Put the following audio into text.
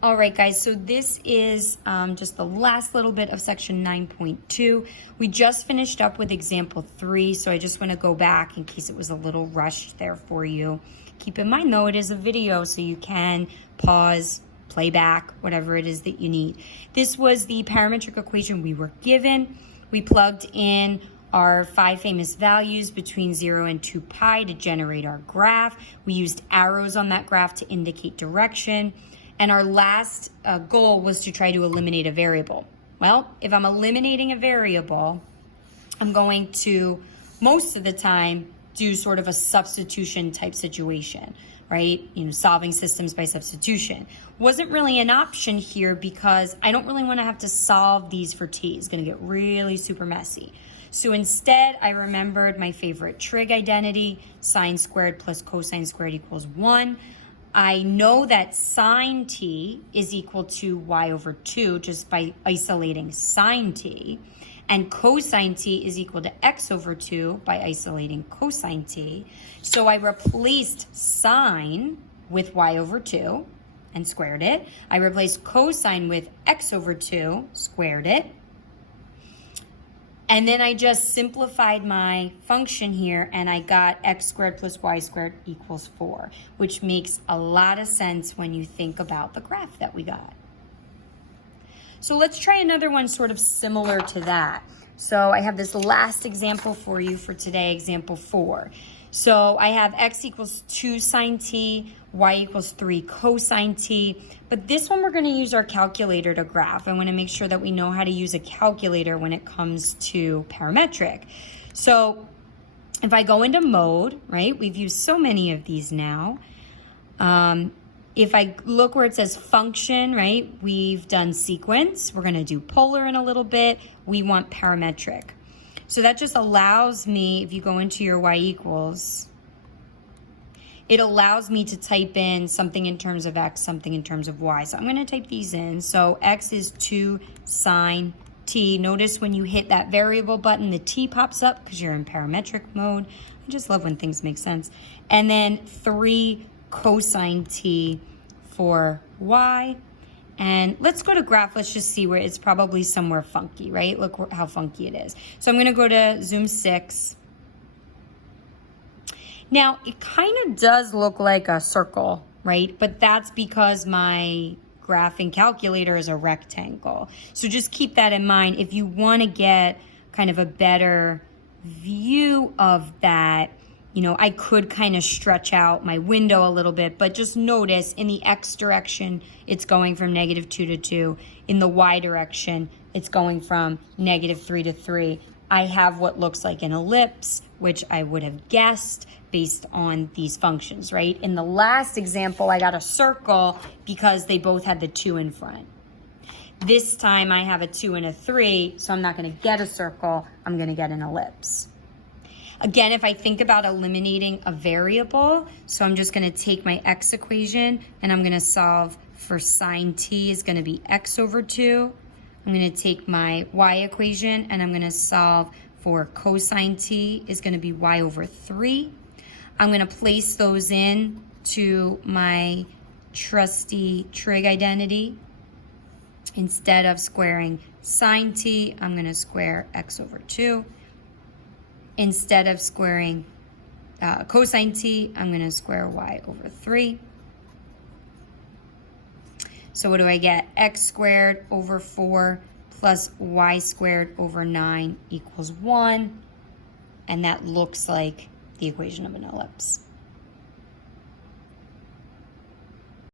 All right, guys, so this is just the last little bit of section 9.2. We just finished up with example 3, so I just want to go back in case it was a little rushed there for you. Keep in mind, though, it is a video, so you can pause, play back, whatever it is that you need. This was the parametric equation we were given. We plugged in our 5 famous values between 0 and 2 pi to generate our graph. We used arrows on that graph to indicate direction. And our last goal was to try to eliminate a variable. Well, if I'm eliminating a variable, I'm going to, most of the time, do sort of a substitution type situation, right? Solving systems by substitution. Wasn't really an option here because I don't really want to have to solve these for t. It's going to get really super messy. So instead, I remembered my favorite trig identity, sine squared plus cosine squared equals 1. I know that sine t is equal to y over 2 just by isolating sine t. And cosine t is equal to x over 2 by isolating cosine t. So I replaced sine with y over 2 and squared it. I replaced cosine with x over 2, squared it. And then I just simplified my function here and I got x squared plus y squared equals 4, which makes a lot of sense when you think about the graph that we got. So let's try another one sort of similar to that. So I have this last example for you for today, example 4. So I have x equals 2 sine t, y equals 3 cosine t. But this one we're going to use our calculator to graph. I want to make sure that we know how to use a calculator when it comes to parametric. So if I go into mode, right, we've used so many of these now. If I look where it says function, right, we've done sequence. We're going to do polar in a little bit. We want parametric. So that just allows me, if you go into your y equals, it allows me to type in something in terms of x, something in terms of y. So I'm going to type these in. So x is 2 sine t. Notice when you hit that variable button, the t pops up because you're in parametric mode. I just love when things make sense. And then 3 cosine t for y. And let's go to graph. Let's just see where it's probably somewhere funky, right? Look how funky it is. So I'm going to go to zoom 6. Now, it kind of does look like a circle, right? But that's because my graphing calculator is a rectangle. So just keep that in mind. If you want to get kind of a better view of that, I could kind of stretch out my window a little bit, but just notice in the x direction, it's going from -2 to 2. In the y direction, it's going from -3 to 3. I have what looks like an ellipse, which I would have guessed based on these functions, right? In the last example, I got a circle because they both had the 2 in front. This time I have a 2 and a 3, so I'm not going to get a circle, I'm going to get an ellipse. Again, if I think about eliminating a variable, so I'm just going to take my x equation and I'm going to solve for sine t is going to be x over 2. I'm going to take my y equation and I'm going to solve for cosine t is going to be y over 3. I'm going to place those in to my trusty trig identity. Instead of squaring sine t, I'm going to square x over 2. Instead of squaring cosine t, I'm going to square y over 3. So what do I get? X squared over 4 plus y squared over 9 equals 1. And that looks like the equation of an ellipse.